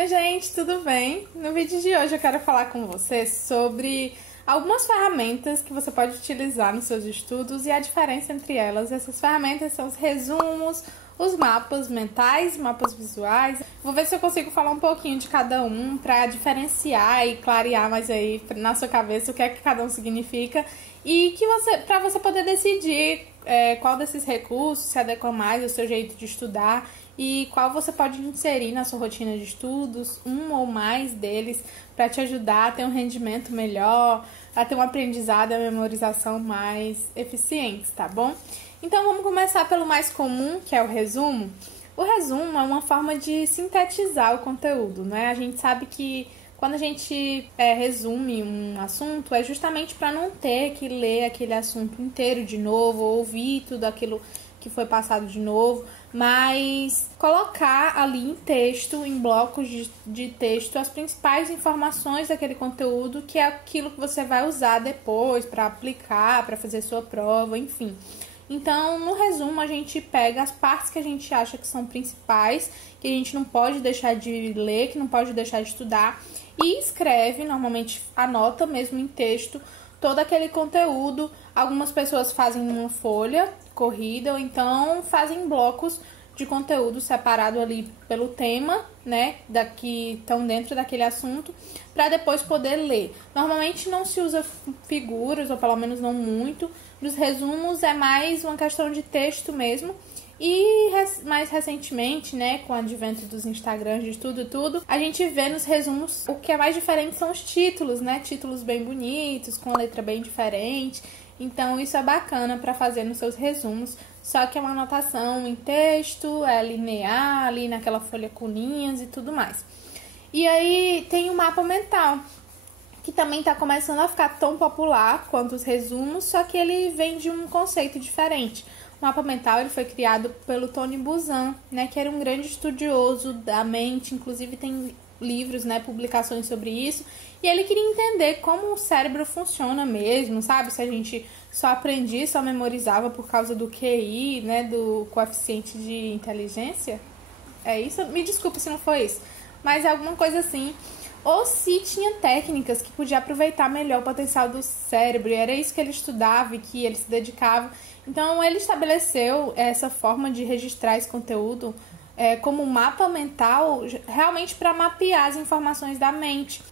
minha gente, tudo bem? No vídeo de hoje eu quero falar com você sobre algumas ferramentas que você pode utilizar nos seus estudos e a diferença entre elas. Essas ferramentas são os resumos, os mapas mentais, mapas visuais. Vou ver se eu consigo falar um pouquinho de cada um para diferenciar e clarear mais aí na sua cabeça o que é que cada um significa e que para você poder decidir qual desses recursos se adequa mais ao seu jeito de estudar e qual você pode inserir na sua rotina de estudos, um ou mais deles, para te ajudar a ter um rendimento melhor, a ter um aprendizado e a memorização mais eficientes, tá bom? Então vamos começar pelo mais comum, que é o resumo. O resumo é uma forma de sintetizar o conteúdo, né? A gente sabe que quando a gente resume um assunto, é justamente para não ter que ler aquele assunto inteiro de novo, ou ouvir tudo aquilo que foi passado de novo, mas colocar ali em texto, em blocos de texto, as principais informações daquele conteúdo, que é aquilo que você vai usar depois para aplicar, para fazer sua prova, enfim. Então, no resumo, a gente pega as partes que a gente acha que são principais, que a gente não pode deixar de ler, que não pode deixar de estudar, e escreve, normalmente anota mesmo em texto, todo aquele conteúdo. Algumas pessoas fazem numa folha corrida ou então fazem blocos de conteúdo separado ali pelo tema, né, que estão dentro daquele assunto, para depois poder ler. Normalmente não se usa figuras, ou pelo menos não muito. Nos resumos é mais uma questão de texto mesmo. E mais recentemente, né, com o advento dos Instagrams, de tudo, a gente vê nos resumos o que é mais diferente são os títulos, né? Títulos bem bonitos, com letra bem diferente. Então isso é bacana para fazer nos seus resumos. Só que é uma anotação em texto, é linear, ali naquela folha com linhas e tudo mais. E aí tem o mapa mental, que também está começando a ficar tão popular quanto os resumos, só que ele vem de um conceito diferente. O mapa mental ele foi criado pelo Tony Buzan, né, que era um grande estudioso da mente, inclusive tem livros, né, publicações sobre isso, e ele queria entender como o cérebro funciona mesmo, sabe? Se a gente só aprendia, só memorizava por causa do QI, né, do coeficiente de inteligência. É isso? Me desculpa se não foi isso, mas é alguma coisa assim. Ou se tinha técnicas que podia aproveitar melhor o potencial do cérebro, e era isso que ele estudava e que ele se dedicava. Então, ele estabeleceu essa forma de registrar esse conteúdo como um mapa mental, realmente para mapear as informações da mente.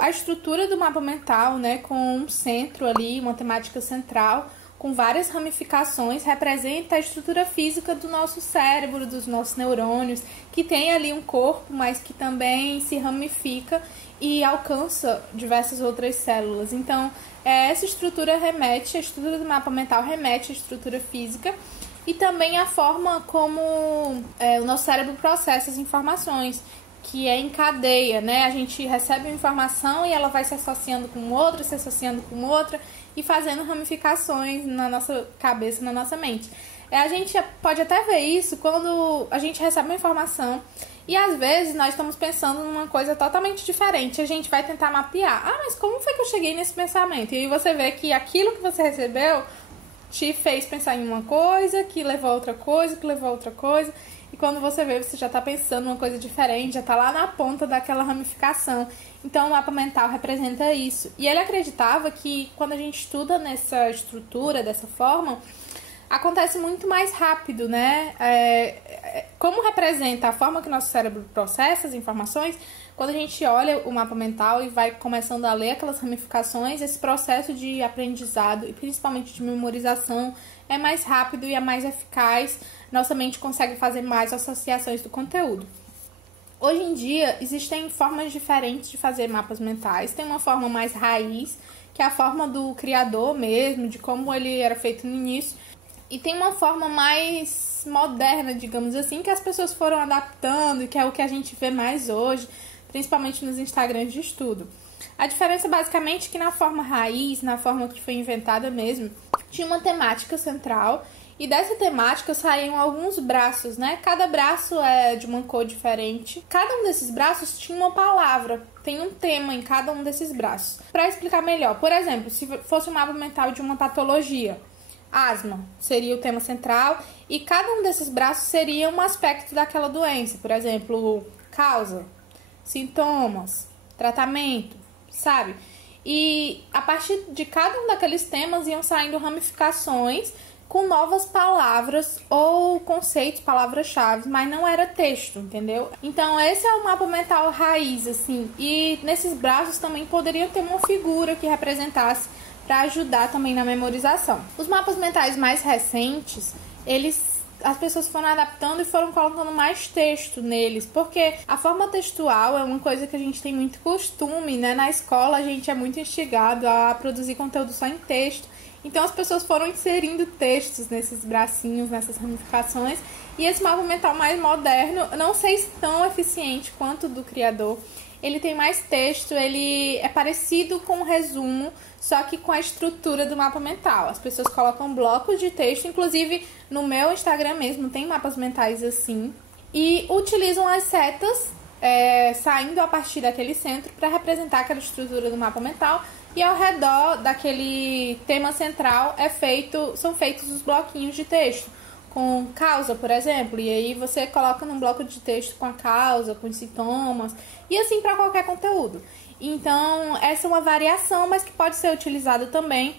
A estrutura do mapa mental, né, com um centro ali, uma temática central, com várias ramificações, representa a estrutura física do nosso cérebro, dos nossos neurônios, que tem ali um corpo, mas que também se ramifica e alcança diversas outras células. Então, essa estrutura a estrutura do mapa mental remete à estrutura física e também a forma como o nosso cérebro processa as informações, que é em cadeia, né? A gente recebe uma informação e ela vai se associando com outra, se associando com outra e fazendo ramificações na nossa cabeça, na nossa mente. A gente pode até ver isso quando a gente recebe uma informação e às vezes nós estamos pensando numa coisa totalmente diferente. A gente vai tentar mapear. Mas como foi que eu cheguei nesse pensamento? E aí você vê que aquilo que você recebeu te fez pensar em uma coisa, que levou a outra coisa, que levou a outra coisa. E quando você vê, você já está pensando uma coisa diferente, já está lá na ponta daquela ramificação. Então, o mapa mental representa isso. E ele acreditava que quando a gente estuda nessa estrutura, dessa forma, acontece muito mais rápido, né? Como representa a forma que nosso cérebro processa as informações, quando a gente olha o mapa mental e vai começando a ler aquelas ramificações, esse processo de aprendizado e principalmente de memorização é mais rápido e é mais eficaz. Nossa mente consegue fazer mais associações do conteúdo. Hoje em dia, existem formas diferentes de fazer mapas mentais. Tem uma forma mais raiz, que é a forma do criador mesmo, de como ele era feito no início. E tem uma forma mais moderna, digamos assim, que as pessoas foram adaptando e que é o que a gente vê mais hoje, principalmente nos Instagrams de estudo. A diferença basicamente é que na forma raiz, na forma que foi inventada mesmo, tinha uma temática central e dessa temática saíam alguns braços, né? Cada braço é de uma cor diferente. Cada um desses braços tinha uma palavra, tem um tema em cada um desses braços. Para explicar melhor, por exemplo, se fosse um mapa mental de uma patologia, asma seria o tema central e cada um desses braços seria um aspecto daquela doença. Por exemplo, causa sintomas, tratamento, sabe? E a partir de cada um daqueles temas iam saindo ramificações com novas palavras ou conceitos, palavras-chave, mas não era texto, entendeu? Então esse é o mapa mental raiz, assim. E nesses braços também poderia ter uma figura que representasse para ajudar também na memorização. Os mapas mentais mais recentes, as pessoas foram adaptando e foram colocando mais texto neles, porque a forma textual é uma coisa que a gente tem muito costume, né? Na escola a gente é muito instigado a produzir conteúdo só em texto. Então as pessoas foram inserindo textos nesses bracinhos, nessas ramificações. E esse mapa mental mais moderno, não sei se tão eficiente quanto o do criador. Ele tem mais texto, ele é parecido com um resumo, só que com a estrutura do mapa mental. As pessoas colocam blocos de texto, inclusive no meu Instagram mesmo tem mapas mentais assim. E utilizam as setas saindo a partir daquele centro para representar aquela estrutura do mapa mental. E ao redor daquele tema central são feitos os bloquinhos de texto, com causa, por exemplo. E aí você coloca num bloco de texto com a causa, com os sintomas, e assim para qualquer conteúdo. Então, essa é uma variação, mas que pode ser utilizada também.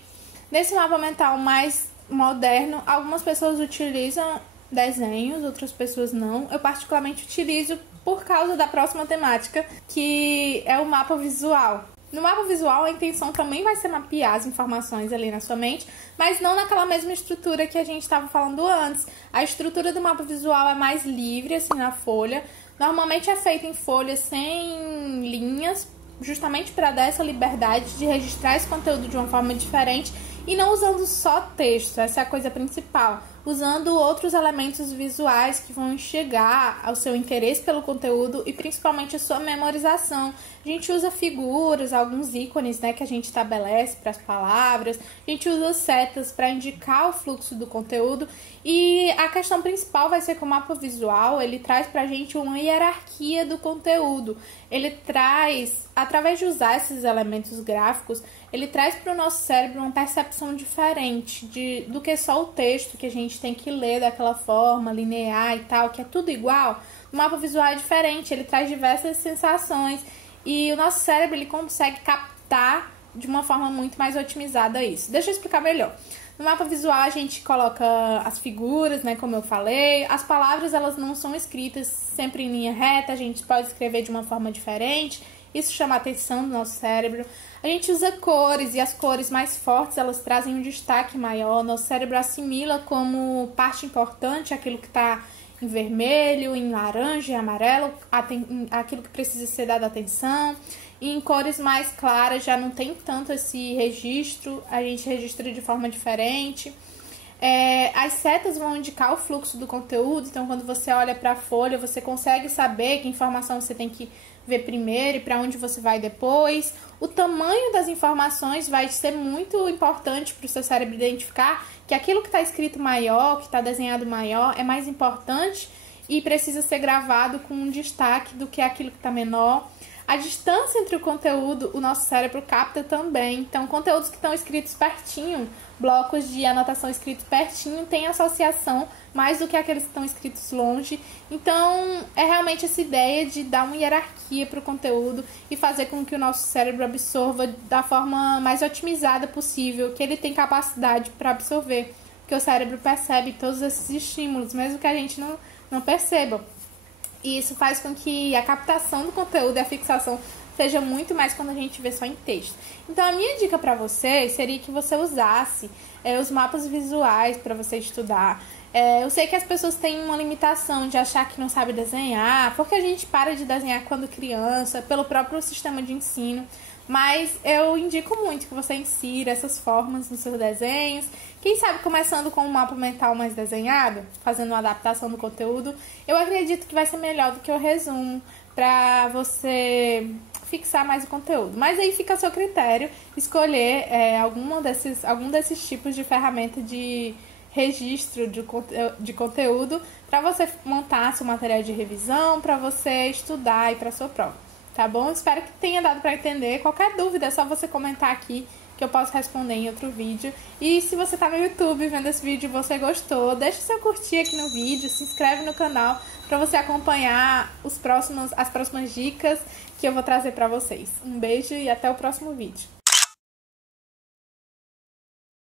Nesse mapa mental mais moderno, algumas pessoas utilizam desenhos, outras pessoas não. Eu particularmente utilizo por causa da próxima temática, que é o mapa visual. No mapa visual, a intenção também vai ser mapear as informações ali na sua mente, mas não naquela mesma estrutura que a gente estava falando antes. A estrutura do mapa visual é mais livre, assim, na folha. Normalmente é feita em folhas sem linhas, justamente para dar essa liberdade de registrar esse conteúdo de uma forma diferente e não usando só texto, essa é a coisa principal. Usando outros elementos visuais que vão enxergar ao seu interesse pelo conteúdo e principalmente a sua memorização. A gente usa figuras, alguns ícones, né, que a gente estabelece para as palavras. A gente usa setas para indicar o fluxo do conteúdo. E a questão principal vai ser que o mapa visual, ele traz para a gente uma hierarquia do conteúdo. Ele traz, através de usar esses elementos gráficos, ele traz para o nosso cérebro uma percepção diferente do que só o texto que a gente tem que ler daquela forma, linear e tal, que é tudo igual. O mapa visual é diferente, ele traz diversas sensações e o nosso cérebro ele consegue captar de uma forma muito mais otimizada isso. Deixa eu explicar melhor. No mapa visual a gente coloca as figuras, né, como eu falei. As palavras elas não são escritas sempre em linha reta, a gente pode escrever de uma forma diferente. Isso chama a atenção do nosso cérebro. A gente usa cores e as cores mais fortes elas trazem um destaque maior. Nosso cérebro assimila como parte importante aquilo que está em vermelho, em laranja e amarelo, aquilo que precisa ser dado atenção. E em cores mais claras já não tem tanto esse registro, a gente registra de forma diferente. As setas vão indicar o fluxo do conteúdo, então quando você olha para a folha, você consegue saber que informação você tem que ver primeiro e para onde você vai depois. O tamanho das informações vai ser muito importante para o seu cérebro identificar que aquilo que está escrito maior, que está desenhado maior, é mais importante e precisa ser gravado com um destaque do que aquilo que está menor. A distância entre o conteúdo, o nosso cérebro capta também. Então, conteúdos que estão escritos pertinho, blocos de anotação escritos pertinho, tem associação mais do que aqueles que estão escritos longe. Então, é realmente essa ideia de dar uma hierarquia para o conteúdo e fazer com que o nosso cérebro absorva da forma mais otimizada possível, que ele tem capacidade para absorver. Porque o cérebro percebe todos esses estímulos, mesmo que a gente não perceba. E isso faz com que a captação do conteúdo e a fixação seja muito mais quando a gente vê só em texto. Então, a minha dica para você seria que você usasse os mapas visuais para você estudar. Eu sei que as pessoas têm uma limitação de achar que não sabe desenhar, porque a gente para de desenhar quando criança, pelo próprio sistema de ensino. Mas eu indico muito que você insira essas formas nos seus desenhos. Quem sabe começando com um mapa mental mais desenhado, fazendo uma adaptação do conteúdo, eu acredito que vai ser melhor do que o resumo para você fixar mais o conteúdo. Mas aí fica a seu critério escolher algum desses tipos de ferramenta de registro de conteúdo para você montar seu material de revisão, para você estudar e para sua prova. Tá bom? Espero que tenha dado para entender. Qualquer dúvida é só você comentar aqui que eu posso responder em outro vídeo. E se você tá no YouTube vendo esse vídeo e você gostou, deixa seu curtir aqui no vídeo, se inscreve no canal para você acompanhar as próximas dicas que eu vou trazer para vocês. Um beijo e até o próximo vídeo.